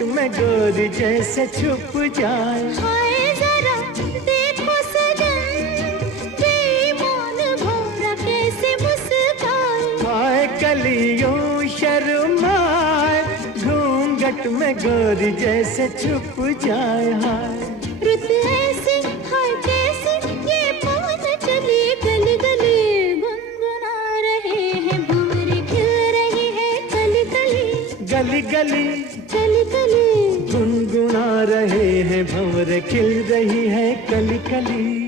घूंघट में गोरी जैसे छुप जाए। हाय जरा देखो सजन, बेईमान भौरा कैसे मुस्काए। हाय कलियों शर्माए, घूंघट में गोरी जैसे छुप जाए। हाय रुत ऐसे हाय जैसे ये पवन चली गली गली, गुनगुना रहे हैं भंवरे खिल रही है कली कली। गली गली कली कली गुनगुना रहे हैं भंवरे खिल रही है कली कली।